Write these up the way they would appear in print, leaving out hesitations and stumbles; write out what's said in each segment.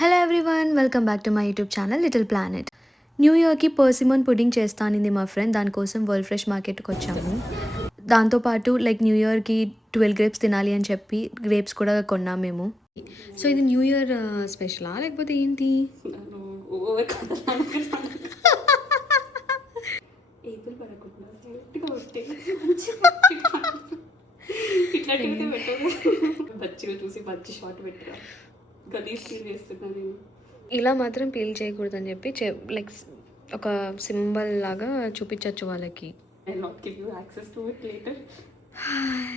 Hello everyone, welcome back to my YouTube channel little planet. New ఇయర్కి persimmon pudding చేస్తానింది మా friend. దానికోసం world fresh మార్కెట్కి వచ్చాము. దాంతోపాటు న్యూ ఇయర్కి 12 గ్రేప్స్ తినాలి అని చెప్పి గ్రేప్స్ కూడా కొన్నాం మేము. సో ఇది న్యూ ఇయర్ స్పెషలా లేకపోతే ఏంటి? చూసి మంచి షార్ట్ పెట్టరా ఇలా మాత్రం పీల్ చేయకూడదని చెప్పి లైక్ ఒక సింబల్ లాగా చూపించవచ్చు వాళ్ళకి.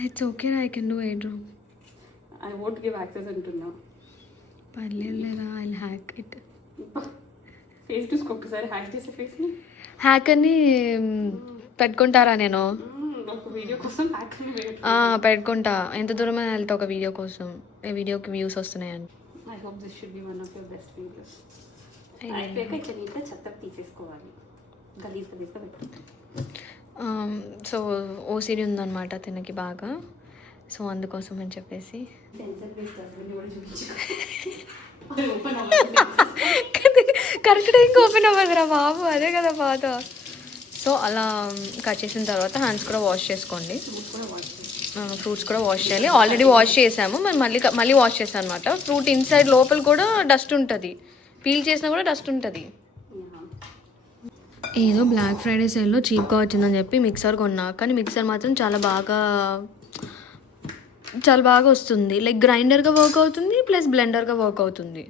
It's okay, I can do it. I won't give access అంటున్నా. పర్లేదులేరా, ఐ హ్యాక్ ఇట్. ఫేస్ చూసుకో ఒకసారి, హ్యాక్ చేసే ఫేస్ని. హ్యాక్ అని పెట్టుకుంటారా? నేను ఒక వీడియో కోసం పెట్టుకుంటా. ఎంత దూరమైనా వెళ్తా ఒక వీడియో కోసం. ఏ వీడియోకి వ్యూస్ వస్తున్నాయని. I hope this should be one of your best videos. అయిపోయాక ఇట్లా నీట్గా చెత్త తీసేసుకోవాలి, గలీజ్గా పెట్టుకుంటాం. సో ఓసిడి ఉందన్నమాట తినకి బాగా. సో అందుకోసం అని చెప్పేసి కరెక్ట్ టైంకి ఓపెన్ అవ్వదురా బాబు, అదే కదా బాధ. సో అలా కట్ చేసిన తర్వాత హ్యాండ్స్ కూడా వాష్ చేసుకోండి. ఫ్రూట్స్ కూడా వాష్ చేయాలి. ఆల్రెడీ వాష్ చేసాము, మనం మళ్ళీ వాష్ చేసాం అనమాట. ఫ్రూట్ ఇన్సైడ్ లోపల కూడా డస్ట్ ఉంటుంది, పీల్ చేసినా కూడా డస్ట్ ఉంటుంది. ఏదో బ్లాక్ ఫ్రైడే సేల్లో చీప్గా వచ్చిందని చెప్పి మిక్సర్ కొన్నా, కానీ మిక్సర్ మాత్రం చాలా బాగా వస్తుంది. లైక్ గ్రైండర్గా వర్క్ అవుతుంది ప్లస్ బ్లెండర్గా వర్క్ అవుతుంది.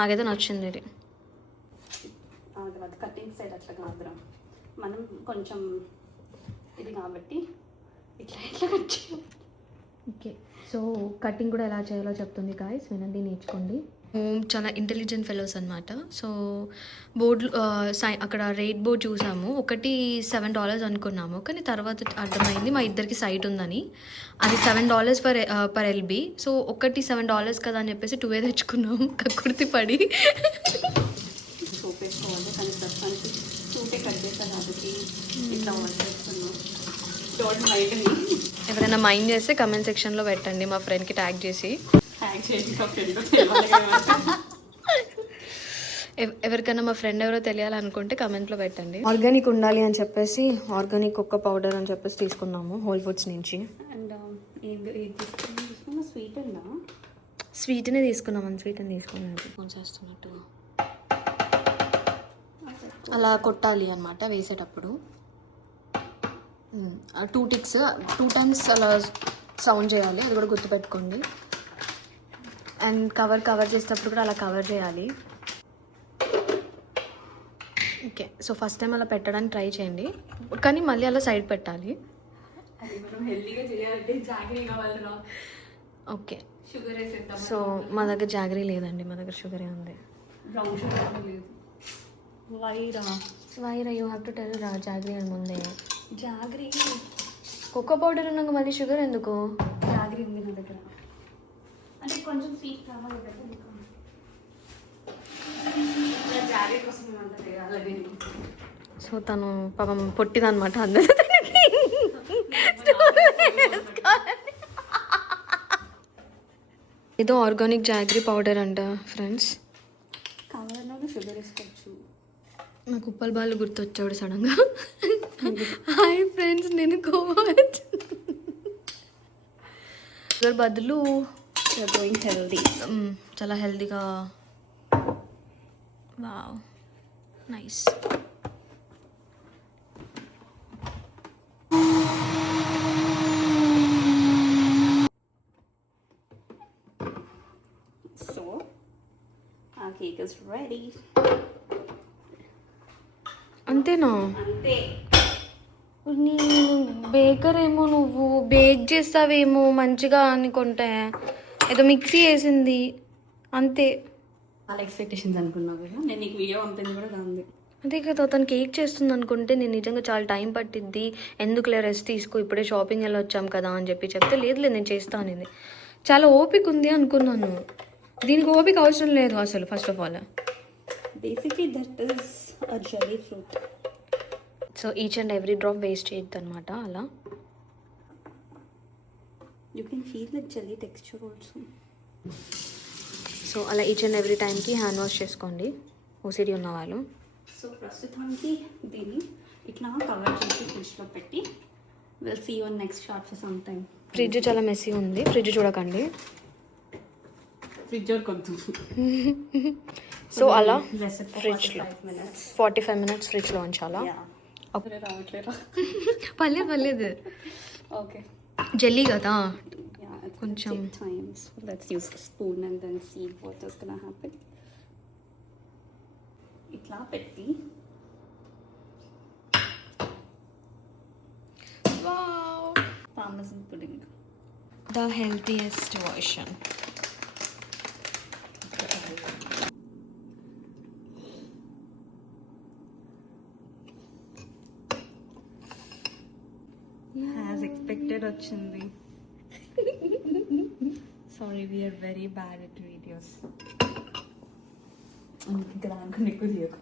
నాకైతే నచ్చింది ఇది. కటింగ్ సైడ్ అట్లా కాదురా, మనం కొంచెం ఇది కాబట్టి ఇట్లా కట్ చేయాలి. ఓకే, సో కటింగ్ కూడా ఎలా చేయాలో చెప్తుంది గాయ్స్, వినండి, నేర్చుకోండి. చాలా ఇంటెలిజెంట్ ఫెలోస్ అనమాట. సో బోర్డు అక్కడ రేట్ బోర్డ్ చూసాము. ఒకటి $7 అనుకున్నాము, కానీ తర్వాత అర్థమైంది మా ఇద్దరికి సైట్ ఉందని. అది $7 పర్ ఎల్బీ. సో ఒకటి $7 కదా అని చెప్పేసి 2 తెచ్చుకున్నాము కక్కుర్తి పడి. సోప్ వేసుకోవాలి, కానీ ప్రస్తుతానికి సూపే కట్ చేస్తాను కాబట్టి ఇట్లా వాష్ చేస్తున్నాను. డోంట్ మైండ్ మీ. ఎవరైనా మైండ్ చేస్తే కమెంట్ సెక్షన్లో పెట్టండి, మా ఫ్రెండ్కి ట్యాగ్ చేసి. ఎవరికైనా మా ఫ్రెండ్ ఎవరో తెలియాలనుకుంటే కమెంట్లో పెట్టండి. ఆర్గానిక్ ఉండాలి అని చెప్పేసి ఆర్గానిక్ కొక్క పౌడర్ అని చెప్పేసి తీసుకున్నాము హోల్ ఫుడ్స్ నుంచి. అండ్ స్వీట్ ఉందా? స్వీట్నే తీసుకున్నామని తీసుకున్నాం చేస్తున్నట్టు అలా కొట్టాలి అనమాట వేసేటప్పుడు. 2 times అలా సౌండ్ చేయాలి, అది కూడా గుర్తుపెట్టుకోండి. అండ్ కవర్ చేసేటప్పుడు కూడా అలా కవర్ చేయాలి. ఓకే, సో ఫస్ట్ టైం అలా పెట్టడానికి ట్రై చేయండి, కానీ మళ్ళీ అలా సైడ్ పెట్టాలి. ఓకే, సో మా దగ్గర జాగరీ లేదండి, మా దగ్గర షుగరే ఉంది. Wyra you have to tell రా జాగరీ అని ముందే. జాగరీ కోకో పౌడర్ ఉన్నాక మళ్ళీ షుగర్ ఎందుకు? జాగరీ ఉంది నా దగ్గర, అంటే కొంచెం స్వీట్ కావాలి కదా. జాగరీ కోసం అంతా చేయాలి. సో తను పాపం పొట్టిదనమాట, అందరూ ఏదో ఆర్గానిక్ జాగరీ పౌడర్ అంట ఫ్రెండ్స్. కావాలన్నా షుగర్ వేసుకోవచ్చు. నాకు ఉప్పల్ బాలు గుర్తొచ్చాడు సడన్గా. హాయ్ ఫ్రెండ్స్, నేను షుగర్ బదులు గోయింగ్ హెల్దీ, చాలా హెల్దీగా. Wow, nice. So our cake is ready. అంతేనా? అంతే. నీ బేకర్ ఏమో, నువ్వు బేక్ చేస్తావేమో మంచిగా అనుకుంటే ఏదో మిక్సీ వేసింది అంతే. చాలా ఎక్స్పెక్టేషన్స్ అనుకున్నావు కదా, నేను నీకు వీడియో పంపింది కూడా ఉంది. అదే కదా, తను కేక్ చేస్తుంది అనుకుంటే నేను నిజంగా చాలా టైం పట్టిద్ది, ఎందుకులే రెస్ట్ తీసుకో, ఇప్పుడే షాపింగ్ వెళ్ళి వచ్చాం కదా అని చెప్తే లేదు నేను చేస్తాను అనేది. చాలా ఓపిక ఉంది అనుకున్నాను, దీనికి ఓపిక అవసరం లేదు అసలు. First of all basically that is a jelly fruit. So each and every drop waste చేయొద్దు అనమాట. అలా you can feel the jelly texture also. So అలా ఈచ్ అండ్ ఎవ్రీ టైంకి హ్యాండ్ వాష్ చేసుకోండి ఓసిడి ఉన్న వాళ్ళు. సో ప్రస్తుతానికి దీన్ని ఇట్లా కవర్ చేసి ఫ్రిడ్జ్లో పెట్టి will see your next shot for some time. Fridge చాలా మెస్సీ ఉంది, ఫ్రిడ్జ్ చూడకండి. ఫ్రిడ్జ్ కొద్దు. సో అలా ఫ్రిడ్జ్లో 45 minutes ఫ్రిడ్జ్లో ఉంచాలా? రావట్లేదా? పర్లేదు. ఓకే, జెల్లీ కదా కొంచెం times. Let's use spoon and then see what is gonna happen. ఇట్లా పెట్టి parmesan pudding, the healthiest version. As expected వచ్చింది. Sorry, we're very bad at videos. Grand ఎక్కువ చేయకు.